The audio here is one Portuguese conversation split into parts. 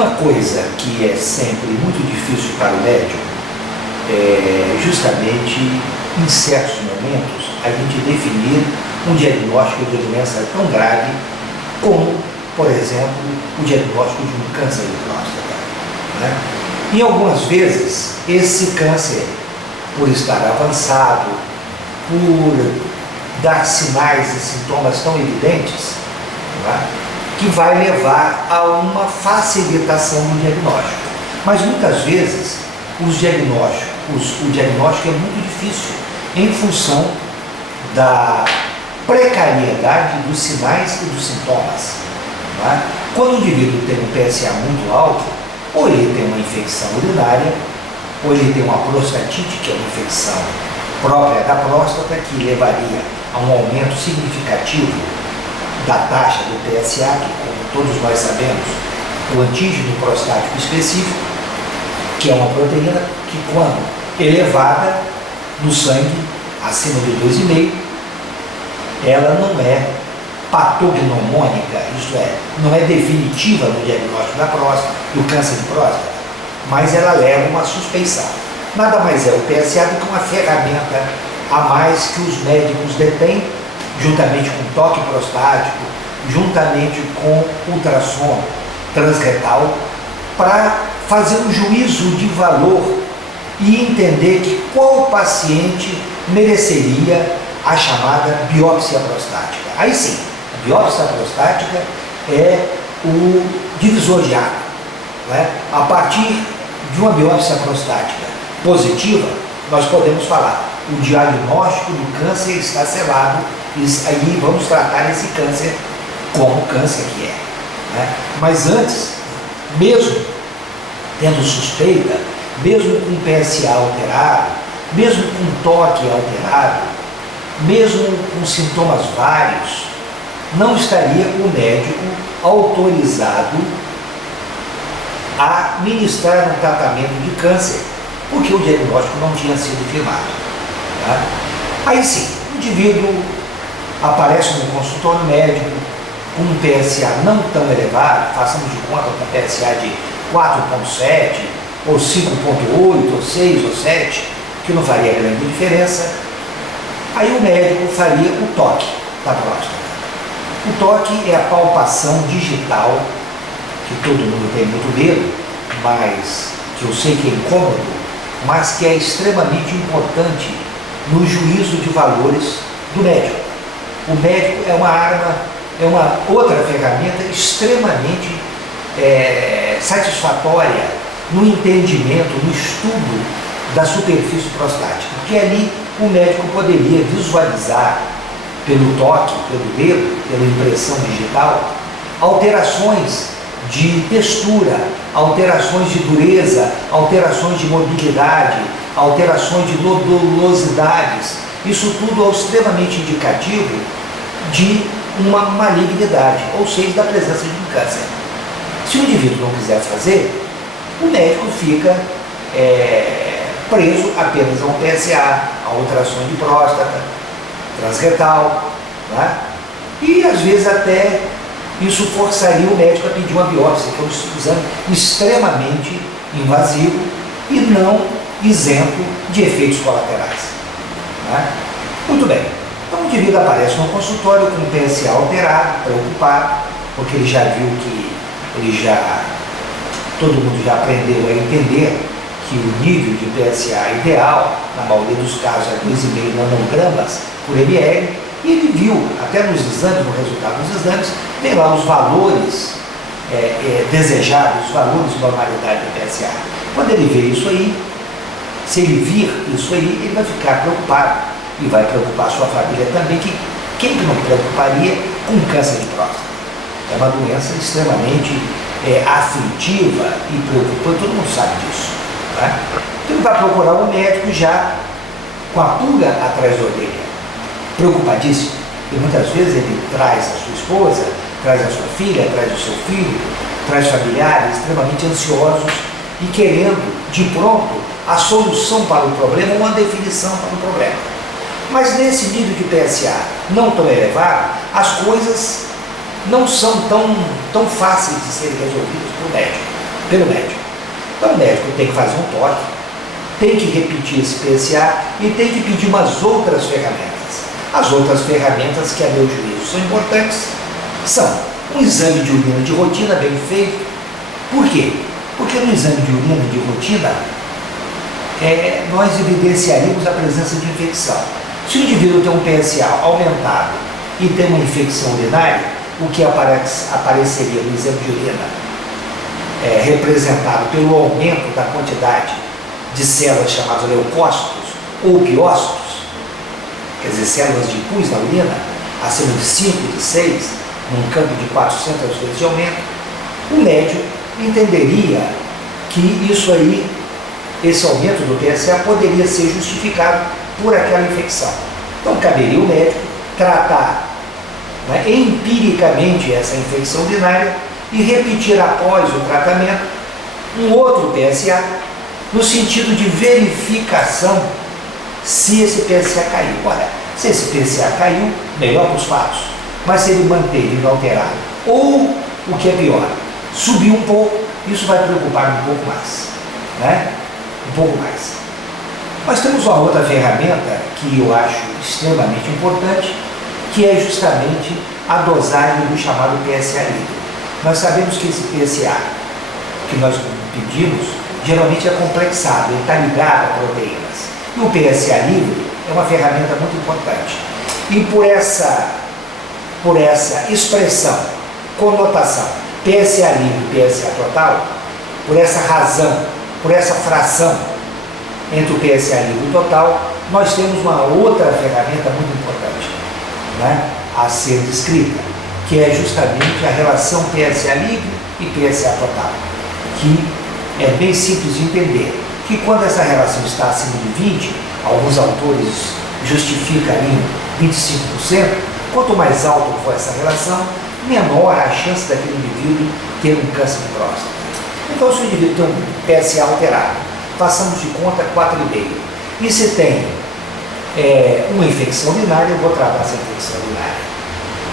uma coisa que é sempre muito difícil para o médico é justamente, em certos momentos, a gente definir um diagnóstico de doença tão grave como, por exemplo, o diagnóstico de um câncer de próstata, né? E algumas vezes esse câncer, por estar avançado, por dar sinais e sintomas tão evidentes, né, que vai levar a uma facilitação do diagnóstico. Mas muitas vezes o diagnóstico é muito difícil em função da precariedade dos sinais e dos sintomas. Né? Quando o indivíduo tem um PSA muito alto, ou ele tem uma infecção urinária, ou ele tem uma prostatite, que é uma infecção própria da próstata, que levaria a um aumento significativo da taxa do PSA, que, como todos nós sabemos, o antígeno prostático específico, que é uma proteína que, quando elevada no sangue, acima de 2,5, ela não é patognomônica, isto é, não é definitiva no diagnóstico da próstata, do câncer de próstata, mas ela leva uma suspeição. Nada mais é o PSA do que uma ferramenta a mais que os médicos detêm, juntamente com toque prostático, juntamente com ultrassom transretal, para fazer um juízo de valor e entender que qual paciente mereceria a chamada biópsia prostática. Aí sim, a biópsia prostática é o divisor de água, né? A partir de uma biópsia prostática positiva, nós podemos falar, o diagnóstico do câncer está selado, e aí vamos tratar esse câncer como câncer que é, né? Mas antes, mesmo tendo suspeita, mesmo com PSA alterado, mesmo com toque alterado, mesmo com sintomas vários, não estaria o médico autorizado a ministrar um tratamento de câncer, porque o diagnóstico não tinha sido firmado. Tá? Aí sim, o indivíduo aparece no consultório médico com um PSA não tão elevado, façamos de conta com um PSA de 4,7, ou 5,8, ou 6, ou 7, que não faria grande diferença. Aí o médico faria o toque da próstata. O toque é a palpação digital, que todo mundo tem muito medo, mas que eu sei que é incômodo, mas que é extremamente importante no juízo de valores do médico. O médico é uma arma, é uma outra ferramenta extremamente satisfatória no entendimento, no estudo da superfície prostática, porque ali o médico poderia visualizar pelo toque, pelo dedo, pela impressão digital, alterações de textura, alterações de dureza, alterações de mobilidade, alterações de nodulosidades. Isso tudo é extremamente indicativo de uma malignidade, ou seja, da presença de um câncer. Se o indivíduo não quiser fazer, o médico fica preso apenas a um PSA, a ultrassom de próstata, transretal, né? E às vezes até isso forçaria o médico a pedir uma biópsia, que é um exame extremamente invasivo e não isento de efeitos colaterais. Né? Muito bem, então o indivíduo aparece no consultório com o PSA alterado, preocupado, porque ele já viu que todo mundo já aprendeu a entender que o nível de PSA ideal, na maioria dos casos, é 2,5 nanogramas por ml, e ele viu, até nos exames, no resultado dos exames, tem lá os valores desejados, os valores de normalidade do PSA. Quando ele vê isso aí, se ele vir isso aí, ele vai ficar preocupado e vai preocupar a sua família também, que quem que não preocuparia com câncer de próstata? É uma doença extremamente aflitiva e preocupante, todo mundo sabe disso. Né? Então ele vai procurar um médico já com a pulga atrás da orelha, preocupadíssimo, e muitas vezes ele traz a sua esposa, traz a sua filha, traz o seu filho, traz familiares extremamente ansiosos e querendo de pronto a solução para o problema, uma definição para o problema. Mas nesse nível de PSA não tão elevado, as coisas não são tão fáceis de serem resolvidas por médico. pelo médico. Então o médico tem que fazer um toque, tem que repetir esse PSA e tem que pedir umas outras ferramentas. As outras ferramentas que, a meu juízo, são importantes são um exame de urina de rotina bem feito. Por quê? Porque no exame de urina de rotina nós evidenciaríamos a presença de infecção. Se o indivíduo tem um PSA aumentado e tem uma infecção urinária, o que apareceria no exame de urina representado pelo aumento da quantidade de células chamadas leucócitos ou piócitos, quer dizer, células de pus na urina, acima de 5, de 6, num campo de 400 vezes de aumento, o médico entenderia que isso aí, esse aumento do PSA poderia ser justificado por aquela infecção. Então caberia o médico tratar empiricamente essa infecção urinária e repetir após o tratamento um outro PSA, no sentido de verificação se esse PSA caiu. Ora, se esse PSA caiu, melhor para os fatos, mas se ele manteve inalterado, ou, o que é pior, subiu um pouco, isso vai preocupar um pouco mais, né? Um pouco mais. Nós temos uma outra ferramenta que eu acho extremamente importante, que é justamente a dosagem do chamado PSA livre. Nós sabemos que esse PSA que nós pedimos, geralmente é complexado, ele está ligado a proteínas. E o PSA livre é uma ferramenta muito importante. E por essa expressão, conotação, PSA livre e PSA total, por essa razão, por essa fração entre o PSA livre e o total, nós temos uma outra ferramenta muito importante, né, a ser descrita, que é justamente a relação PSA livre e PSA total, que é bem simples de entender, que quando essa relação está acima de 20, alguns autores justificam ali 25%, quanto mais alto for essa relação, menor a chance daquele indivíduo ter um câncer de próstata. Então, se o indivíduo tem um PSA alterado, façamos de conta 4,5, e se tem uma infecção urinária, eu vou tratar essa infecção urinária.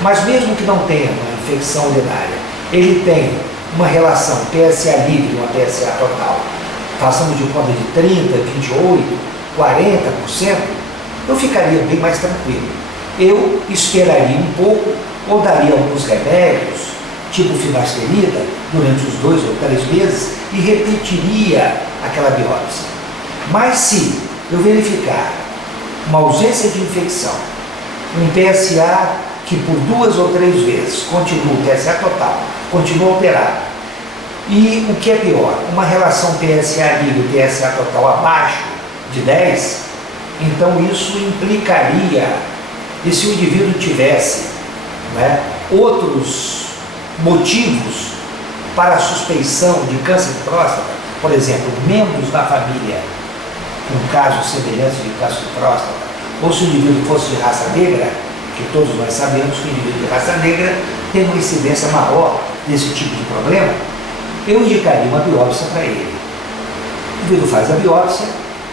Mas mesmo que não tenha uma infecção urinária, ele tem uma relação PSA livre e uma PSA total, façamos de conta de 30, 28, 40%, eu ficaria bem mais tranquilo. Eu esperaria um pouco, ou daria alguns remédios, tipo finasterida, durante os 2 ou 3 meses e repetiria aquela biópsia. Mas se eu verificar uma ausência de infecção, um PSA que por 2 ou 3 vezes continua, o PSA total, continua alterado, e o que é pior, uma relação PSA livre e PSA total abaixo de 10, então isso implicaria, e se o indivíduo tivesse outros motivos para a suspeição de câncer de próstata, por exemplo, membros da família com casos semelhantes de câncer de próstata, ou se o indivíduo fosse de raça negra, que todos nós sabemos que o indivíduo de raça negra tem uma incidência maior desse tipo de problema, eu indicaria uma biópsia para ele. O indivíduo faz a biópsia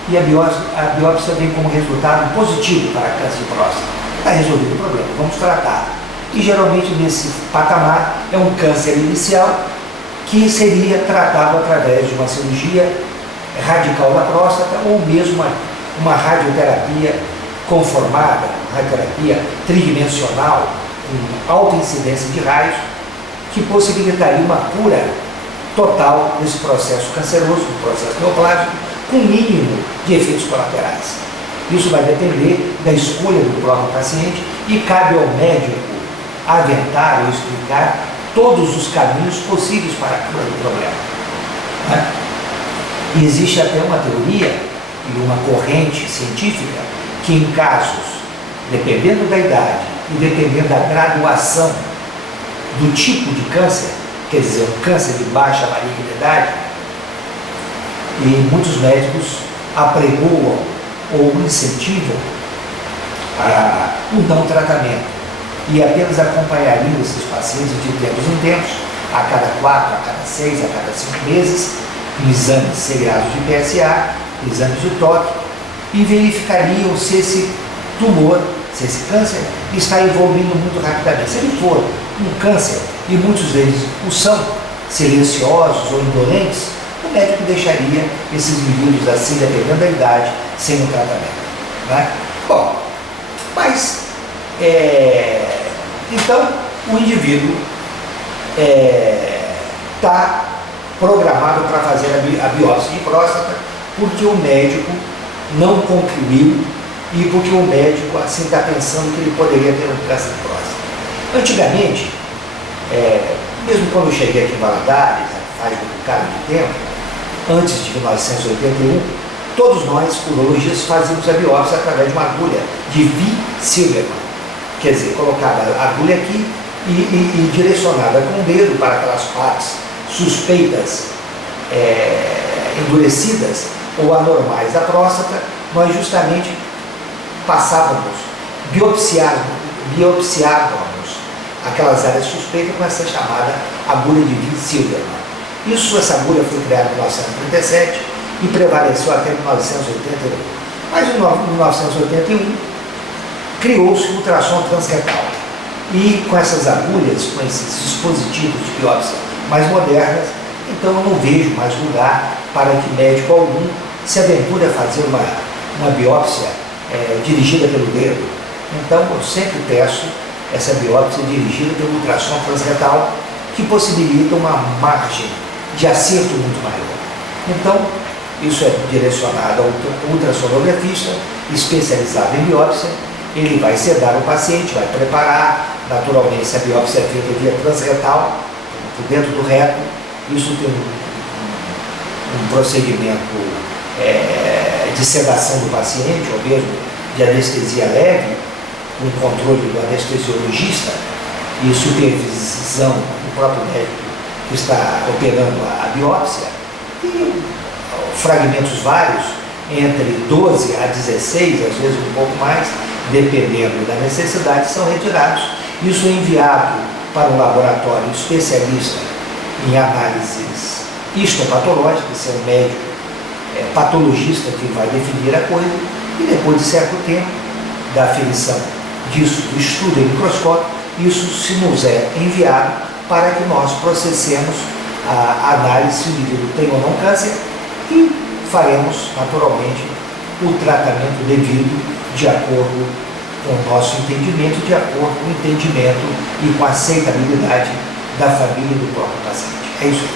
e a biópsia vem como resultado positivo para câncer de próstata. Está resolvido o problema, vamos tratar. E geralmente nesse patamar é um câncer inicial que seria tratado através de uma cirurgia radical da próstata ou mesmo uma radioterapia conformada, radioterapia tridimensional, com alta incidência de raios, que possibilitaria uma cura total desse processo canceroso, do processo neoplásico, com mínimo de efeitos colaterais. Isso vai depender da escolha do próprio paciente e cabe ao médico aventar ou explicar todos os caminhos possíveis para a cura do problema. Né? E existe até uma teoria e uma corrente científica que em casos, dependendo da idade e dependendo da graduação do tipo de câncer, quer dizer, um câncer de baixa malignidade, e muitos médicos apregoam ou incentivam o não tratamento e apenas acompanhariam esses pacientes de tempos em tempos, a cada 4, a cada 6, a cada 5 meses, em exames seriados de PSA, exames de toque, e verificariam se esse tumor, se esse câncer está evoluindo muito rapidamente. Se ele for um câncer, e muitos deles o são, silenciosos ou indolentes, o médico deixaria esses indivíduos assim, dependendo da idade, sem um tratamento. Né? Bom, mas, então, o indivíduo está programado para fazer a biópsia de próstata, porque o médico não concluiu e porque o médico assim está pensando que ele poderia ter um câncer de próstata. Antigamente, mesmo quando eu cheguei aqui em Valadares, faz um bocado de tempo, antes de 1981, todos nós, urologistas, fazíamos a biópsia através de uma agulha de V. Silverman. Quer dizer, colocava a agulha aqui e direcionada com o dedo para aquelas partes suspeitas, endurecidas ou anormais da próstata, nós justamente passávamos, biopsiávamos aquelas áreas suspeitas com essa chamada agulha de V. Silverman. Essa agulha foi criada em 1937 e prevaleceu até 1981. Mas em 1981 criou-se o ultrassom transretal. E com essas agulhas, com esses dispositivos de biópsia mais modernas, então eu não vejo mais lugar para que médico algum se aventure a fazer uma biópsia dirigida pelo dedo. Então eu sempre peço essa biópsia dirigida pelo ultrassom transretal, que possibilita uma margem de acerto muito maior. Então, isso é direcionado ao ultrassonografista especializado em biópsia. Ele vai sedar o paciente, vai preparar, naturalmente, se a biópsia é feita via transretal, por dentro do reto. Isso tem um procedimento de sedação do paciente, ou mesmo de anestesia leve, com controle do anestesiologista e supervisão do próprio médico que está operando a biópsia, e fragmentos vários, entre 12 a 16, às vezes um pouco mais, dependendo da necessidade, são retirados. Isso é enviado para um laboratório especialista em análises histopatológicas, é um médico patologista que vai definir a coisa, e depois de certo tempo da aferição disso, do estudo em microscópio, isso se nos é enviado para que nós processemos a análise se o indivíduo tem ou não câncer e faremos, naturalmente, o tratamento devido de acordo com o nosso entendimento, de acordo com o entendimento e com a aceitabilidade da família e do próprio paciente. É isso.